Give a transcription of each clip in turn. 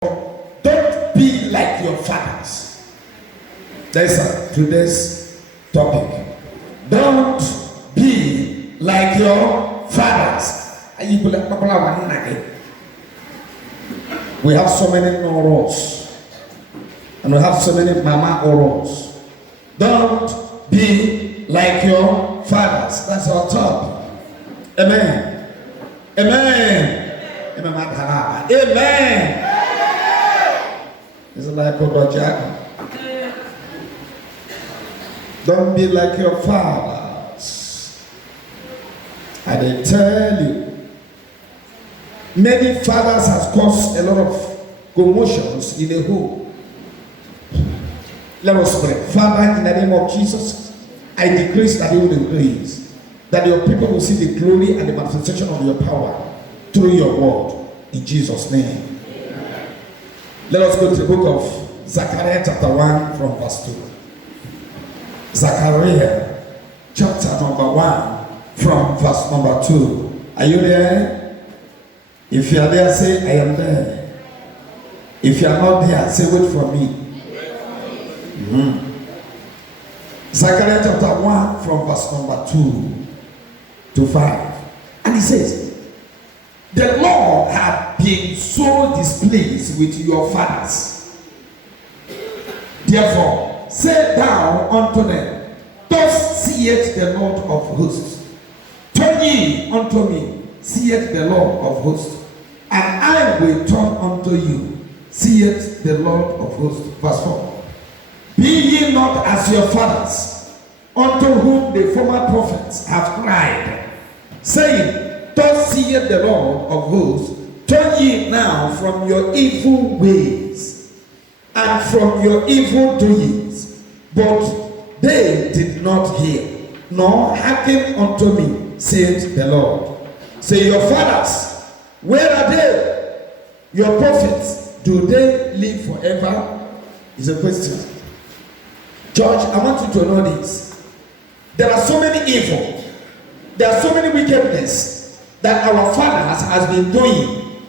Don't be like your fathers. That's today's topic. Don't be like your fathers. We have so many Noros, and we have so many Mama Oros. Don't be like your fathers. That's our topic. Amen. Amen. Amen. Amen. It's like Brother Jack. Don't be like your fathers. I did tell you, many fathers has caused a lot of commotions in the home. Let us pray. Father, in the name of Jesus, I decrease that you will increase, that your people will see the glory and the manifestation of your power through your word. In Jesus' name. Amen. Let us go to the book of Zechariah chapter 1 from verse 2. Zechariah chapter number 1 from verse number 2. Are you there? If you are there, say, I am there. If you are not there, say, wait for me. Zechariah chapter 1 from verse number 2 to 5. And he says, the Lord had been so displeased with your fathers. Therefore, say thou unto them, thus saith the Lord of hosts, turn ye unto me, saith the Lord of hosts, and I will turn unto you, saith the Lord of hosts. Verse 4. Be ye not as your fathers, unto whom the former prophets have cried, saying, thus saith the Lord of hosts, turn ye now from your evil ways and from your evil doings. But they did not hear, nor hearken unto me, saith the Lord. Say, your fathers, where are they? Your prophets, do they live forever? Is a question. George, I want you to know this. There are so many evil. There are so many wickedness that our fathers has been doing.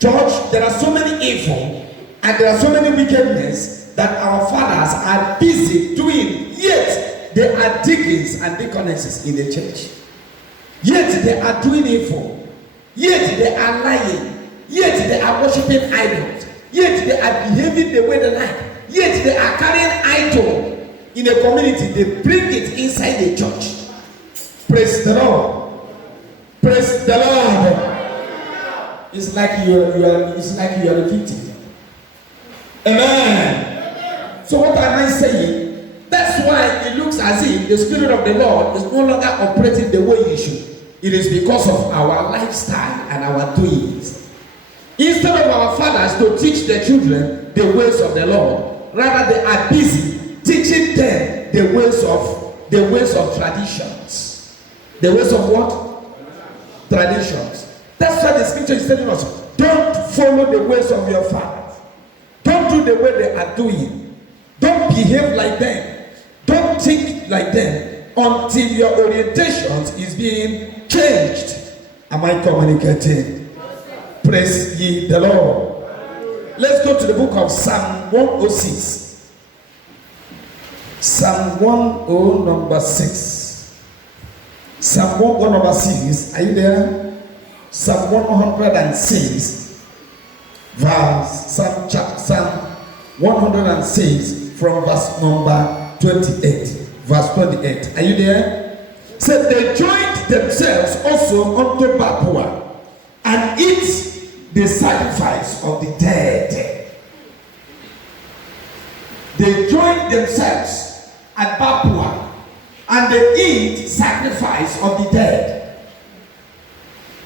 George, there are so many evil and there are so many wickedness that our fathers are busy doing, yet they are deacons and deaconesses in the church. Yet they are doing evil. Yet they are lying. Yet they are worshiping idols. Yet they are behaving the way they like. Yet they are carrying idol in a community. They bring it inside the church. Praise the Lord. Praise the Lord. It's like you are a victim. Amen. So what am I saying? That's why it looks as if the Spirit of the Lord is no longer operating the way it should. It is because of our lifestyle and our doings. Instead of our fathers to teach their children the ways of the Lord, rather they are busy teaching them the ways of traditions. The ways of what? Traditions. That's why the scripture is telling us, don't follow the ways of your fathers. Don't do the way they are doing. Don't behave like them. Don't think like them until your orientation is being changed. Am I communicating? Praise ye the Lord. Let's go to the book of Psalm 106. Psalm 10 number 6. Psalm 1 number 6. Are you there? Psalm 106 Psalm 106 from verse number 28. Verse 28. Are you there? Said they joined themselves also unto Bapua and eat the sacrifice of the dead. They joined themselves at Bapua and they eat sacrifice of the dead.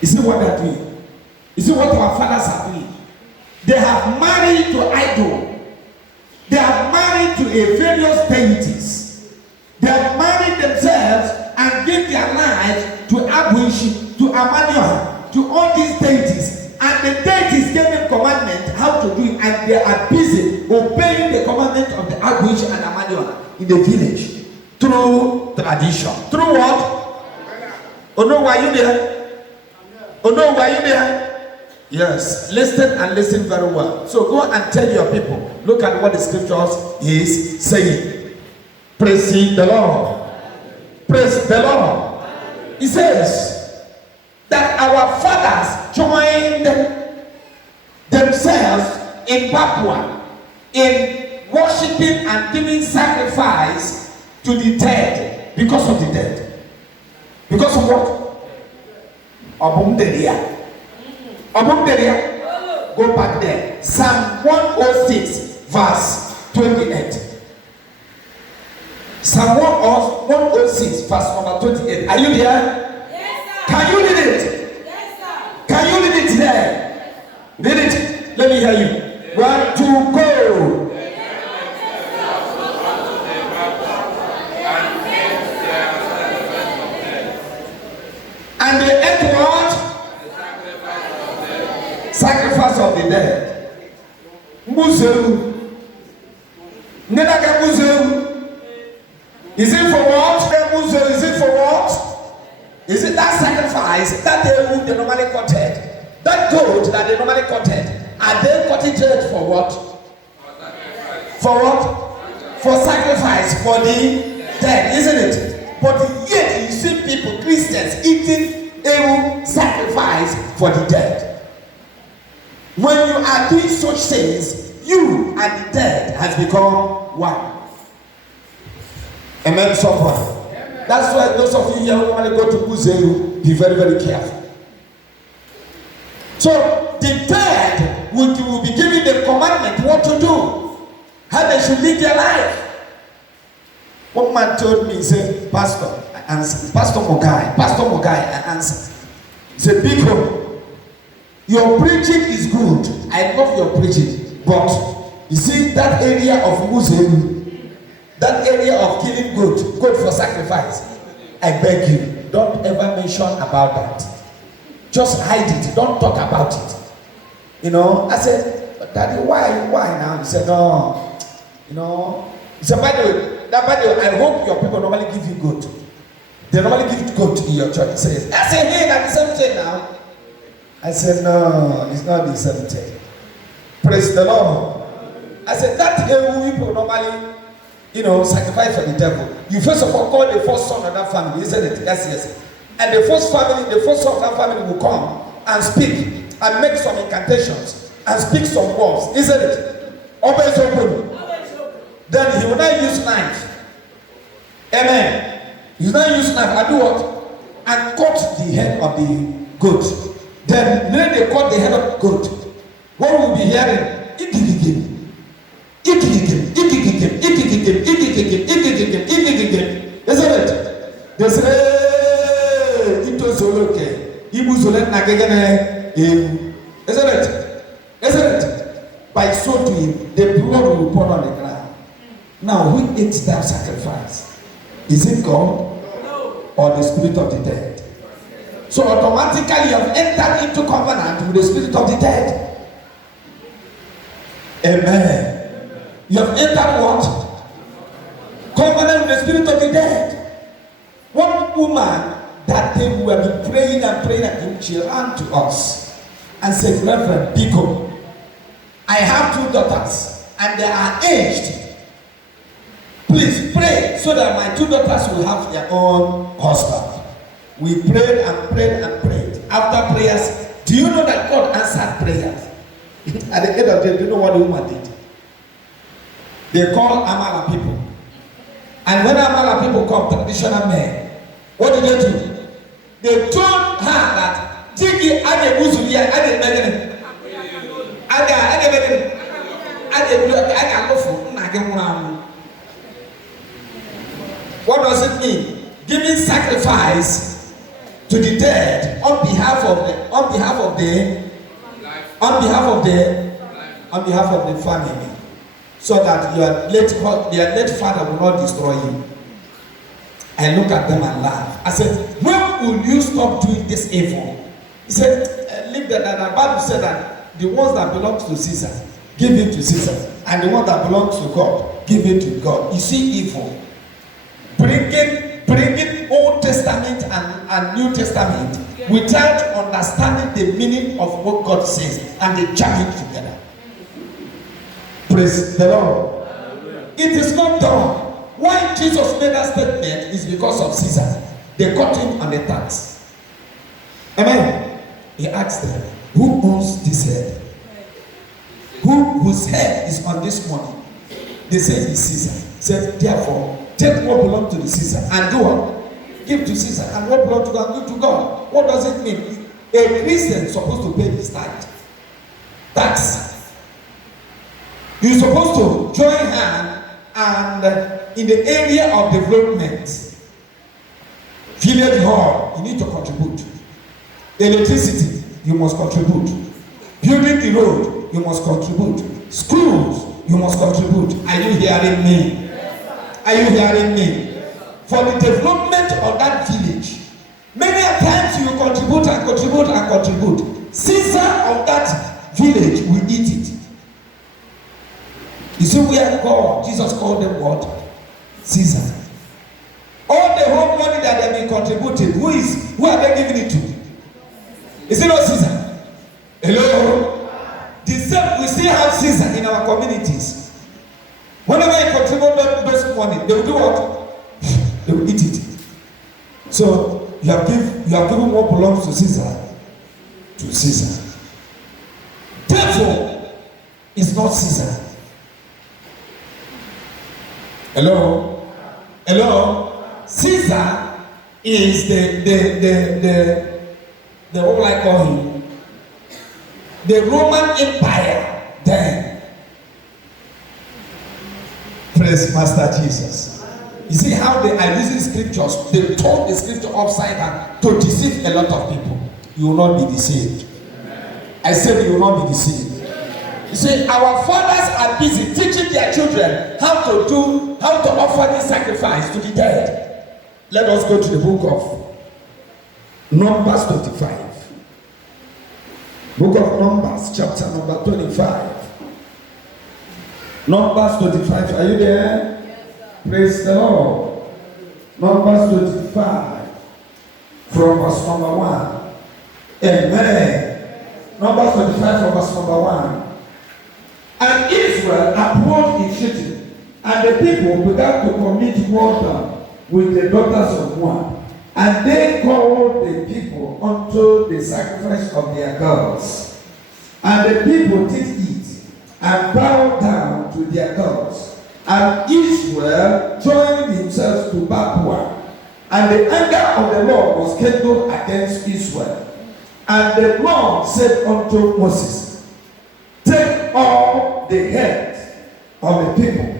You see what they're doing? You see what our fathers are doing? They have married to idol. They have married to a various deities. They have married themselves and give their lives to Abuishi, to Amanioha, to all these deities. And the deities gave them commandment how to do it, and they are busy obeying the commandment of the Abuishi and Amanioha in the village through tradition. Through what? Oh no, why are you there? Oh no, why are you there? Yes, listen and listen very well. So go and tell your people, look at what the scriptures is saying. Praise the Lord. Praise the Lord. He says that our fathers joined themselves in Papua in worshiping and giving sacrifice to the dead because of the dead. Because of what? Abunderia. Go back there. Psalm 106 verse 28. Psalm 106 verse number 28. Are you there? Yes, sir. Can you read it? Yes, sir. Can you read it there? Read it. Let me hear you. 1, 2, go. And the eighth what? Sacrifice of the dead. Museu. Nenaka museu. Is it for what? Museu. Is it for what? Is it that sacrifice that they normally cutted? That goat that they normally cutted. Are they cutting it for what? For what? For sacrifice for the dead, isn't it? But yet you see people, Christians, eating a sacrifice for the dead. When you are doing such things, you and the dead has become one. Amen, someone. That's why those of you here who normally go to Muzeru, be very, very careful. So the dead will be given the commandment what to do, how they should live their life. One man told me, he said, Pastor, I answered. Pastor Mogai, I answered. He said, Biko, your preaching is good. I love your preaching. But you see that area of Muzeru, that area of killing goat for sacrifice, I beg you, don't ever mention about that. Just hide it. Don't talk about it. You know, I said, but Daddy, why now? He said, no. You know, he said, by the way, I hope your people normally give you goat. They normally give goat in your church. He says, I said, hey, that's the same thing now. I said, no, it's not the same thing. Praise the Lord. I said, that people normally, you know, sacrifice for the devil. You first of all call the first son of that family, isn't it? Yes. And the first son of that family will come and speak and make some incantations and speak some words, isn't it? Always open. Then he will not use knife. Amen. He will not use knife. And do what? And cut the head of the goat. Then when they cut the head of the goat, what will be hearing? Isn't it? They say, isn't it? By so doing, the blood will pour on the ground. Now, who ate that sacrifice? Is it God or the spirit of the dead? So automatically you have entered into covenant with the spirit of the dead. Amen. You have entered what? Covenant with the spirit of the dead. One woman that day we have been praying and she ran to us and said, Reverend Biko, I have 2 daughters and they are aged. Please pray so that my 2 daughters will have their own husband. We prayed and prayed. After prayers, do you know that God answered prayers? At the end of the day, do you know what the woman did? They called Amala people. And when Amala people come, traditional men, what did they do? They told her that Jiggy Ade Buzulia Ade Megan What does it mean? Giving sacrifice to the dead on behalf of the family, so that your late father will not destroy you. I look at them and laugh. I said, when will you stop doing this evil? He said, leave that. The Bible said that the ones that belong to Caesar, give it to Caesar. And the one that belongs to God, give it to God. You see evil. Bringing Old Testament and New Testament without understanding the meaning of what God says, and they jam it together. Praise the Lord. It is not done. Why Jesus made that statement is because of Caesar. They got him on the tax. Amen. He asked them, who owns this head? Whose head is on this money? They said it's Caesar. Said, therefore, take what belongs to the Caesar and do what? Give to Caesar. And what belongs to God, give to God. What does it mean? A Christian is supposed to pay his tithe. Tax. You're supposed to join hand and in the area of development, village hall, you need to contribute. Electricity, you must contribute. Building the road, you must contribute. Schools, you must contribute. Are you hearing me? Are you hearing me? For the development of that village, many times you contribute and contribute and contribute. Caesar of that village will eat it. You see where God, Jesus called them what? Caesar. All the whole money that they have been contributing, who are they giving it to? Is it not Caesar? Hello? The same, we still have Caesar in our communities. Whenever you contribute those money, they will do what? They will eat it. So you have given what belongs to Caesar to Caesar. Therefore, it's not Caesar. Hello? Hello? Caesar is the what will I call him? The Roman Empire then. Praise Master Jesus. You see how they are using scriptures. They turn the scripture upside down to deceive a lot of people. You will not be deceived. I said you will not be deceived. You see, our fathers are busy teaching their children how to offer this sacrifice to the dead. Let us go to the book of Numbers 25. Book of Numbers, chapter number 25. Numbers 25, are you there? Yes, sir. Praise the Lord. Numbers 25, from verse number 1. Amen. Numbers 25, from verse number 1. And Israel abhorred in Shittim, and the people began to commit murder with the daughters of Moab. And they called the people unto the sacrifice of their gods. And the people did eat and bowed down to their gods. And Israel joined himself to Baal. And the anger of the Lord was kindled against Israel. And the Lord said unto Moses, take all the heads of the people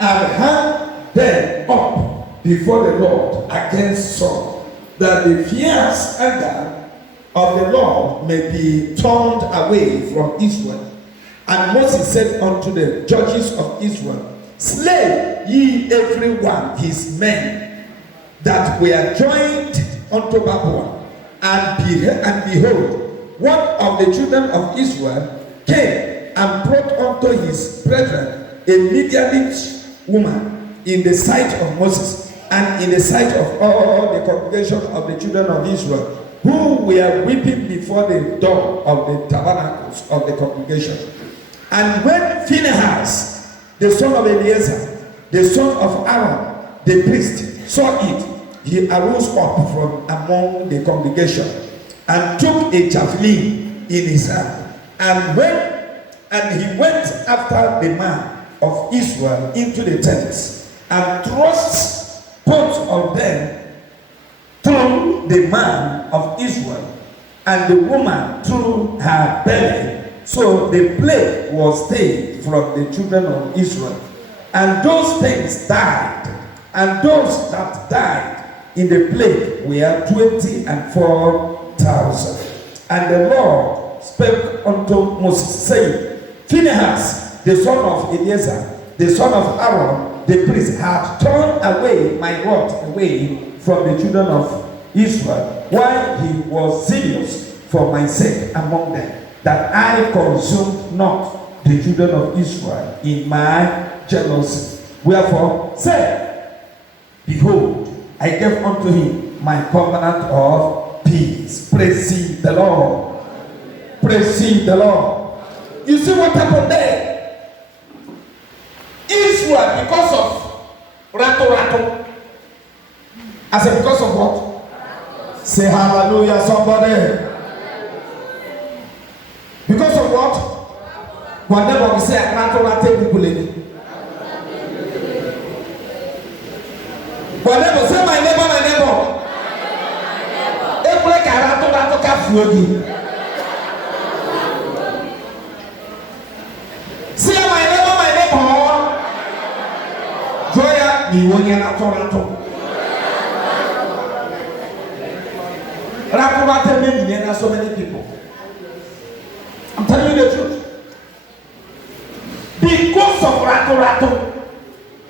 and hang them up before the Lord against Saul, that the fierce anger of the Lord may be turned away from Israel. And Moses said unto the judges of Israel, slay ye every one his men that were joined unto Babylon. And behold, one of the children of Israel came and brought unto his brethren a Midianite woman in the sight of Moses, and in the sight of all the congregation of the children of Israel, who were weeping before the door of the tabernacles of the congregation. And when Phinehas, the son of Eleazar, the son of Aaron, the priest, saw it, he arose up from among the congregation and took a javelin in his hand, and he went after the man of Israel into the tents, and thrust both of them through the man of Israel, and the woman through her belly. So the plague was stayed from the children of Israel. And those things died, and those that died in the plague were 24,000. And the Lord spake unto Moses, saying, Phinehas, the son of Eleazar, the son of Aaron, the priest, had turned away my wrath away from the children of Israel, while he was zealous for my sake among them, that I consumed not the children of Israel in my jealousy. Wherefore, say, behold, I gave unto him my covenant of peace. Praise ye the Lord. Praise ye the Lord. You see what happened there? Israel, because of rattle. I said, because of what? Say hallelujah, somebody. Because of what? Whatever we say, rattle people. Whatever, say my neighbor. If like a rattle kafuogi. Say my neighbor. Joya, you won't get rattle. Rattle made so many people. I'm telling you the truth. Because of rattle,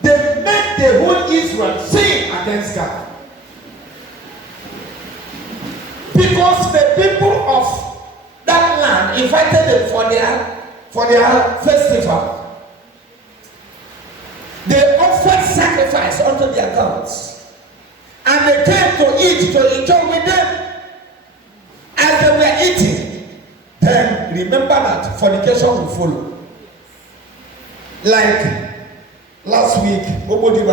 they made the whole Israel sin against God. Because the people of that land invited them for their festival. They offered sacrifice unto their gods. And they came to eat, to enjoy with them. As they were eating, then remember that fornication will follow. Like last week, Obodi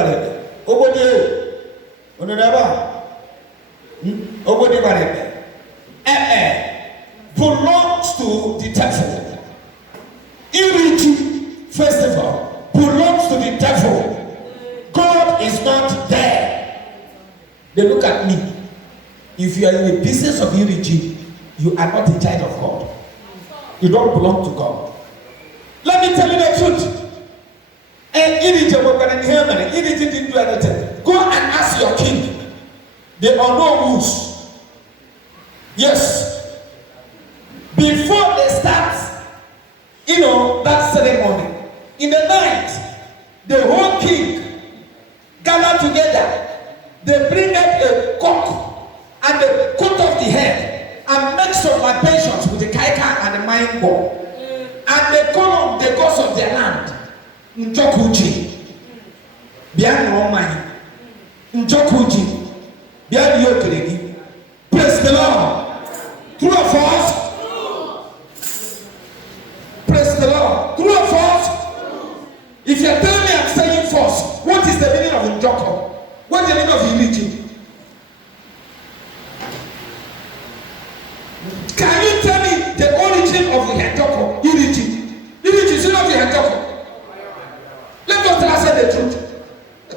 belongs to the devil. Iriji festival belongs to the devil. God is not there. They look at me. If you are in the business of Iriji, you are not a child of God. You don't belong to God. Let me tell you the truth. And Iriji didn't do anything. Go and ask your king. They are no rules. Yes. Before they start, that ceremony, in the night, the whole king gather together. They bring up a cock and they cut off the head and make some libations with the kaika and the mine ball. And they call on the gods of their land. Njokuji. Bian Romani. Njokuji. Bian Yokeregi. Praise the Lord. True or false? Praise the Lord. True or false? If you're telling me I'm saying false, what is the meaning of Njoko? What is the meaning of Iriji? Can you tell me the origin of the Njoko? Iriji. Iriji is not the Njoko. Let us tell us the truth.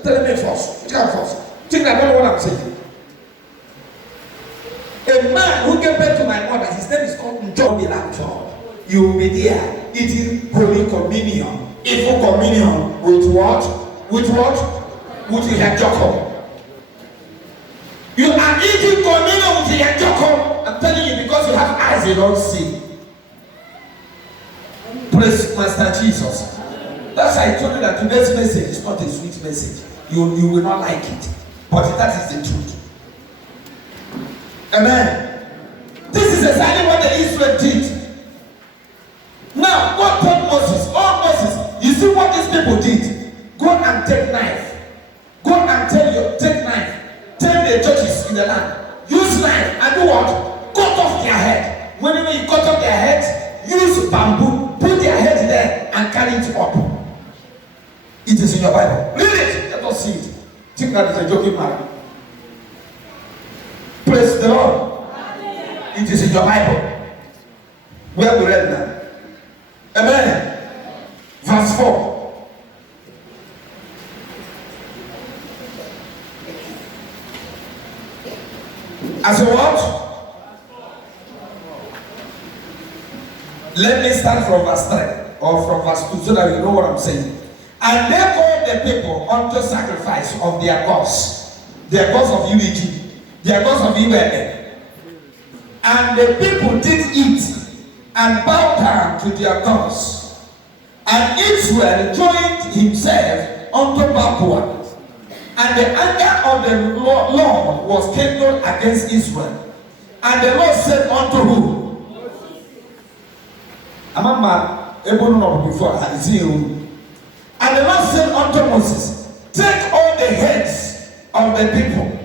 Tell me false. Which kind of false? Think I don't know what I'm saying. A man who gave birth to my mother, his name is called Njoko. You will be there eating holy communion, evil communion with what? With what? With the Njoko. You are eating communion with the Njoko. I'm telling you, because you have eyes you don't see. Praise Master Jesus. That's why I told you that today's message is not a sweet message. You will not like it. But that is the truth. Amen. This is exactly what the Israel did. Now, God told Moses, Moses, you see what these people did? Go and take knife. Go and take knife. Tell the judges in the land. Use knife and do what? Cut off their head. Whenever you cut off their heads, use bamboo, put their head there and carry it up. It is in your Bible. Read it. Let us see it. Think that is a joking man. Praise the Lord. It is in your Bible. Where we read now. Amen. Verse 4. As a what? Let me start from verse 3 or from verse 2 so that you know what I'm saying. And they called the people unto sacrifice of their gods of Iriji, their gods of Iwebe. And the people did eat and bowed down to their gods. And Israel joined himself unto Bapua. And the anger of the Lord was kindled against Israel. And the Lord said unto who? Amama able before I see you. And the Lord said unto Moses, take all the heads of the people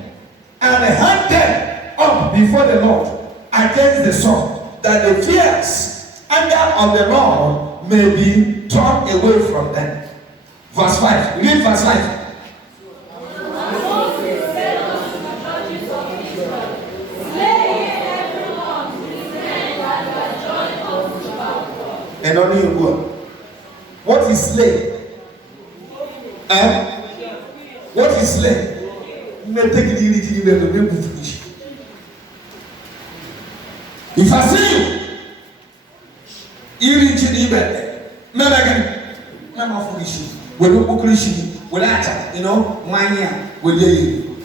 and hand them up before the Lord against the sun, that the fierce anger of the Lord may be turned away from them. Verse 5. Read verse 5. And only in word. What is slay? What is slay? If I see you reach the bed, never again. I'm not foolish. We're not foolish. We're not, you know, mania. We're you.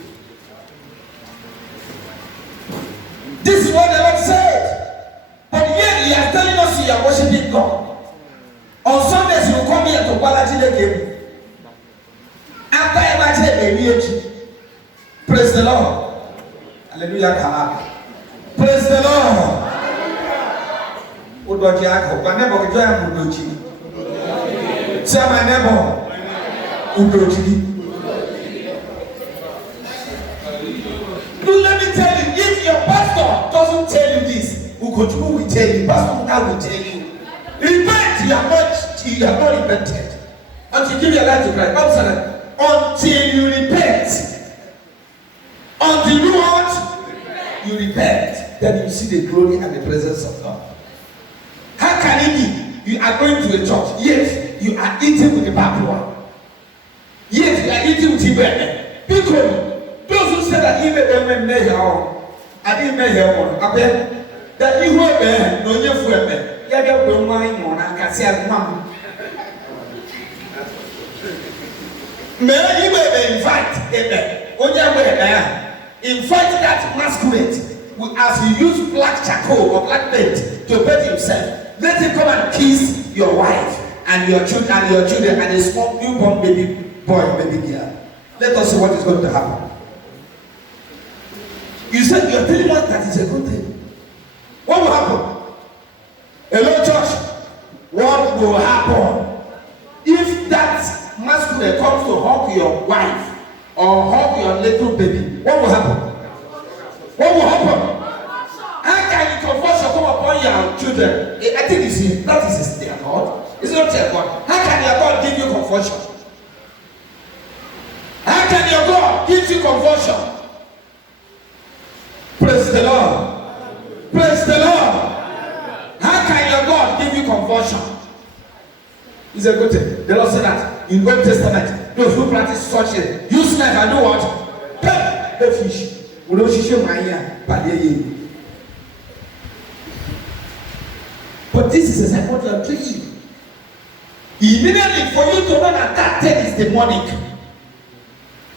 This is what the Lord said. But yet, He is telling us you are worshiping God. On Sundays, you come here to Balaji the game. After I praise the Lord. Hallelujah. Praise the Lord. My neighbor, say my neighbor. Let me tell you, if your pastor doesn't tell you this, who will tell you? Pastor will tell you. Repent, you have not repented. Until you give your life to Christ. Until you repent. Until you what? You repent. Then you see the glory and the presence of God. How can it be? You are going to a church, yet you are eating with the Papua. Yet you are eating with Ibe. Because those who say that Ibe may have, I didn't may have one. That you were there, no, you're for Yaga will mind one, I can say, Mom. May you invite Ibe. Invite that masquerade as you use black charcoal or black paint to paint himself. Let him come and kiss your wife and your children and a small newborn baby boy, baby girl. Let us see what is going to happen. You said you're telling us that it's a good thing. What will happen? Hello, church. What will happen if that masquerade comes to hug your wife or hug your little baby? What will happen? What will happen? How can you conversion come upon your children? I think that is their God. It's not their God. How can your God give you conversion? How can your God give you conversion? Praise the Lord. Praise the Lord. How can your God give you conversion? It's a good thing. The Lord said that in the Old Testament, those who practice such a use knife and do what? Pep the fish. We don't see my ear, but this is exactly what I'm telling you. Immediately for you to know that that thing is demonic.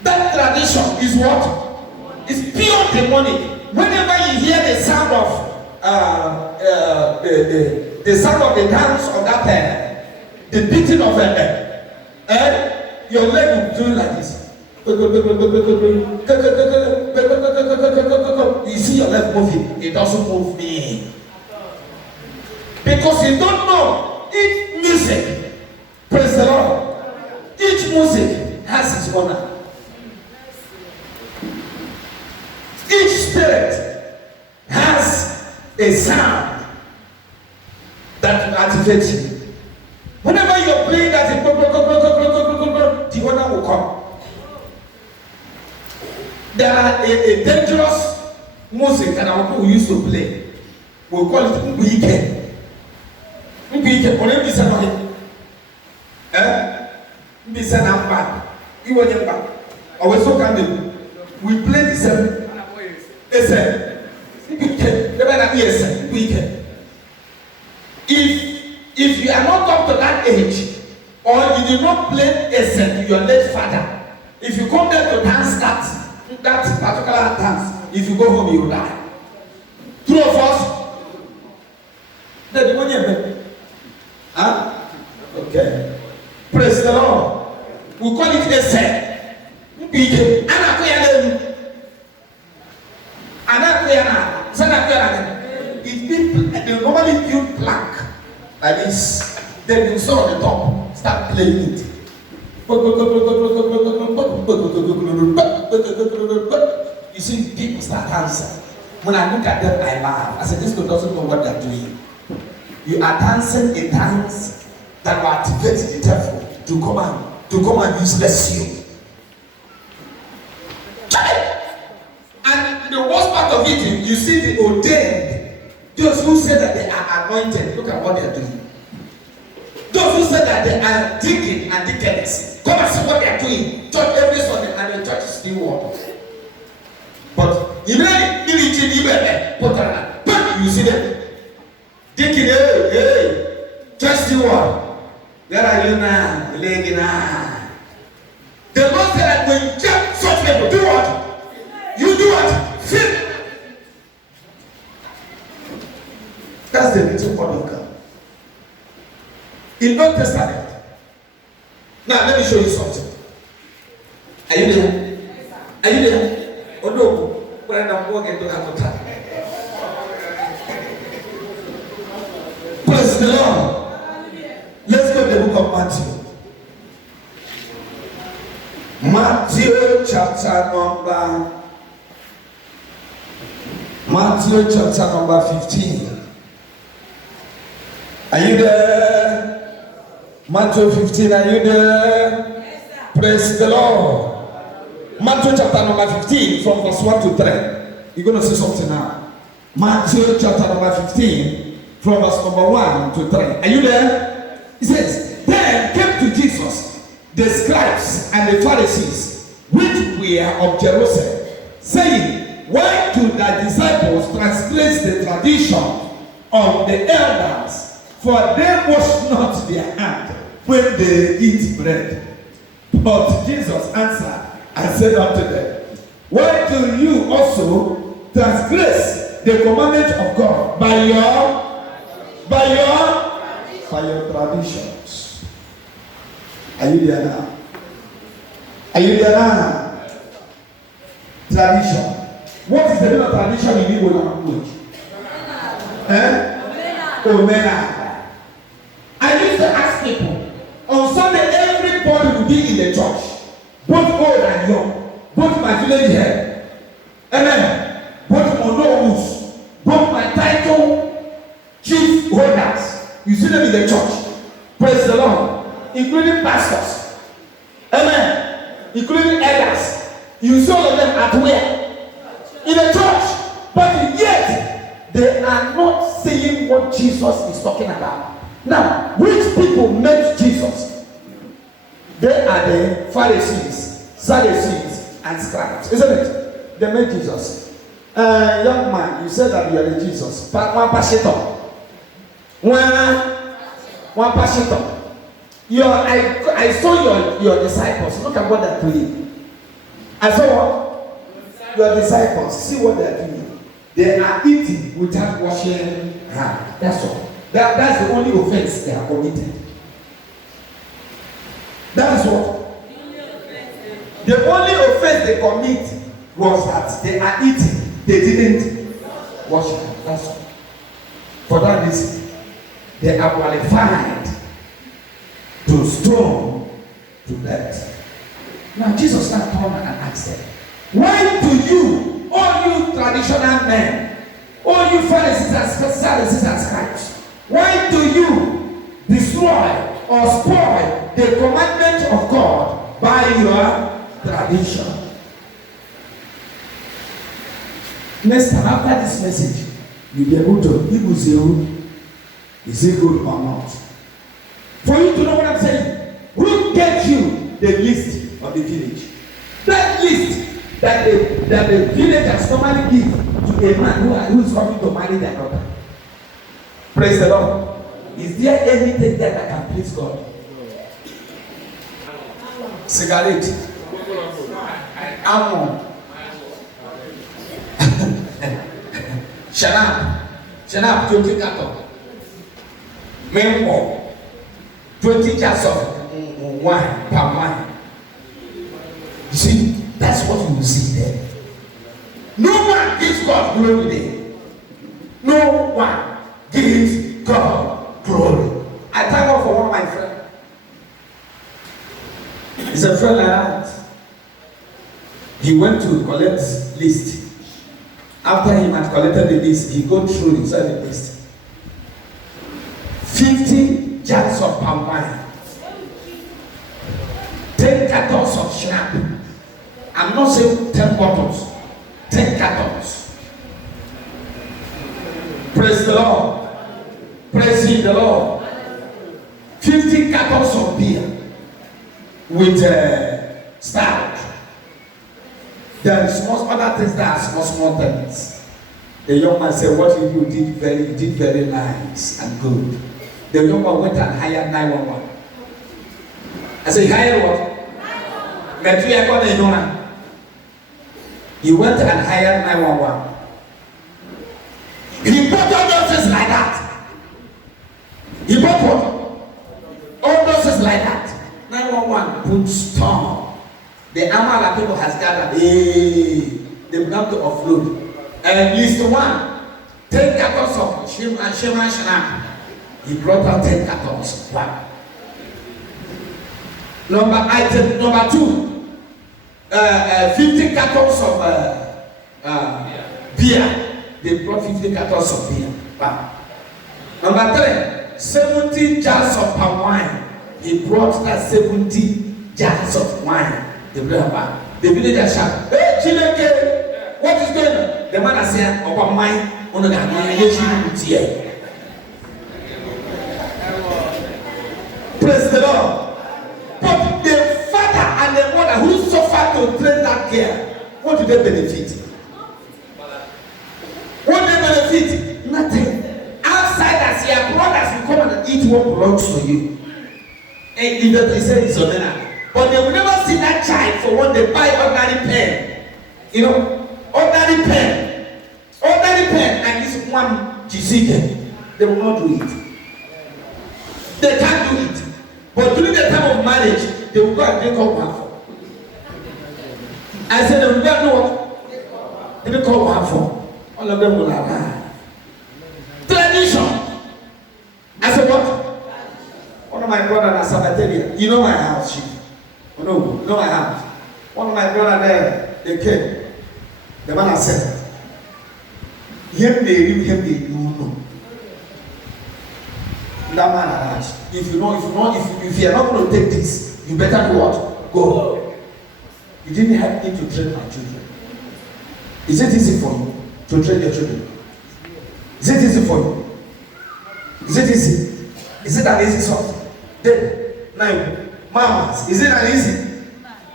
That tradition is what? It's pure demonic. Whenever you hear the sound of the sound of the dance of that the beating of your leg will do like this. You see your leg moving, it doesn't move me. Because you don't know each music, praise the Lord, each music has its owner. Each spirit has a sound that will activate you. Whenever you're playing that, the owner will come. There are a dangerous music that our people used to play. We call it Mbike. Mbike, on every Saturday. Mbisa Namba. Iwo Nyamba. Always so can we play the same. Mbike. Never na Mbike. If you are not up to that age, or you did not play to your late father, if you come there to dance that particular dance, if you go home, you will die. True of us? Then you want huh? Okay. Praise the Lord. We call it Ese. They normally build plank like this. Then you saw on the top, start playing it. You see people start dancing. When I look at them, I laugh. I said, this girl doesn't know what they're doing. You are dancing a dance that will activate the devil to come and useless you. And the worst part of it, you see the ordained, those who say that they are anointed, look at what they are doing. Those who say that they are deacon and deaconess, come and see what they are doing. Church every Sunday, and the church is still working. But you see them. Deacon, hey, church still work. Where are you now? Lady now. The Lord said that when you jump such people, do what? You do what? Fit. That's the little word of God. In Old Testament. Now let me show you something. Are you there? Are you there? Oh no. When I'm walking to that. Praise the Lord. Let's go to the book of Matthew. Matthew chapter number 15. Are you there? Matthew 15, are you there? Yes, sir. Praise the Lord. Matthew chapter number 15 from verse 1 to 3. You're going to see something now. Matthew chapter number 15 from verse number 1 to 3. Are you there? It says, then came to Jesus the scribes and the Pharisees, which were of Jerusalem, saying, why do thy disciples transgress the tradition of the elders? For they wash not their hands when they eat bread. But Jesus answered and said unto them, why do you also transgress the commandment of God by your traditions? Are you there now? Are you there now? Tradition. What is the name of tradition in Igbo language? Omena. I used to ask people, on Sunday everybody will be in the church, both old and young, both my village head, amen, both monos, both my title chief holders. You see them in the church. Praise the Lord. Including pastors, amen, including elders. You see all of them at where? In the church. But yet they are not saying what Jesus is talking about. Now, which people met Jesus? They are the Pharisees, Sadducees, and scribes, isn't it? They met Jesus. Young man, you said that you are the Jesus. One pastor. One pastor. I saw your disciples. Look at what they're doing. I saw what? Your disciples. See what they're doing. They are eating without washing hands. That's all. That's the only offense they are committed. That is what? The only offense they commit was that they are eating. They didn't wash hands. That's all. For that reason, they are qualified to stone to death. Now Jesus now turned and asked them, why do you, all you traditional men, all you Pharisees and Sadducees and scribes, why do you destroy or spoil the commandment of God by your tradition? Next time after this message, you'll be able to say, is it good or not? For you to know what I'm saying, who gave you the list of the village? That list that the villagers normally give to a man who is coming to marry their daughter. Praise the Lord. Is there anything there that can please God? Cigarette. Almond. Shanab, 20 carton. Mango. 20 jars of wine, palm wine. You see, that's what you will see there. No one gives God glory there. No one gives God glory. I thank God for one of my friends. He's a friend like that. He went to collect list. After he had collected the list, he go through the list. 50 jars of palm wine, 10 cartons of schnapps. I'm not saying 10 bottles, 10 cartons. Praise the Lord. Praise the Lord. 50 cartons of beer with stout. There is other things that are small things. The young man said, "What you did very nice and good." The young man went and hired 911. I said, "Hired what?" He went and hired 911. He bought all those things like that. He bought what? All those things like that. 911 put storm. The Amala people has gathered. Hey, they began to offload. And list one, 10 cartons of Shema. He brought out 10 cartons. Wow. Number two, 50 cartons of beer. They brought 50 cartons of beer. Wow. Number three, 70 jars of palm wine. He brought that 70 jars of wine. The villager shout, "Hey, Chineke, what is going on?" The man has said, "Opa mine, ono ga na ye." Praise the Lord. But the father and the mother who suffered to train that girl, what do they benefit? What do they benefit? Nothing. Outsiders, your brothers will come and eat what belongs to you. And he said it's on. But they will never see that child for what they buy ordinary pen. You know, ordinary pen, and this one Jizike, they will not do it. They can't do it. But during the time of marriage, they will go and drink up one for. I said they will go and do what? They will call one for. All of them will arrive. Tradition. I said what? One of my brothers at Sabbateria, you know my house, chief. Oh no, you know my house. One of my brothers there, they came. The man has said, him they do know. That man asked, if you are not going to take this, you better do what? Go. You didn't help me to train my children. Is it easy for you to train your children? Is it easy for you? Is it easy? Is it an easy sort? Then, now, mamas, is it an easy?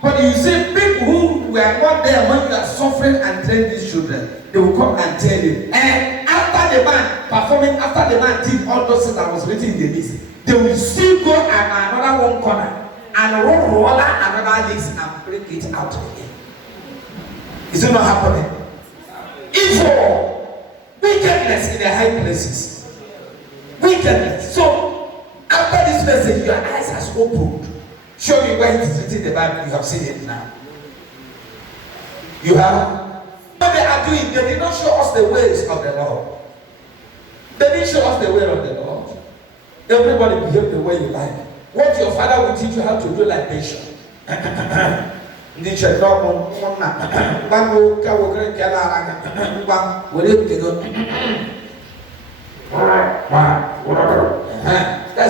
But you see, people who were not there when you are suffering and train these children, they will come and tell you. And after the man did all those things that was written in the list, they will still go and another one corner and roll another list and break it out again. Is it not happening? Evil, wickedness in the high places. Wickedness. So, after this message, your eyes has opened. Show me where it is written in the Bible. You have seen it now. You have. What they are doing, they did not show us the ways of the Lord. They didn't show us the way of the Lord. Everybody behave the way you like. What your father will teach you how to do like nation. That's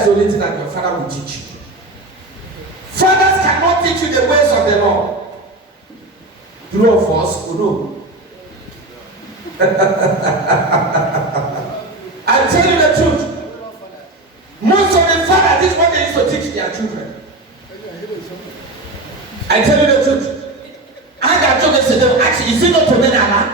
the only thing that your father will teach you. Fathers cannot teach you the ways of the Lord. True of us, who know. I tell you the truth. Most of the fathers, this is what they used to teach their children. I tell you the truth. I got children say, actually, is it not to men Allah?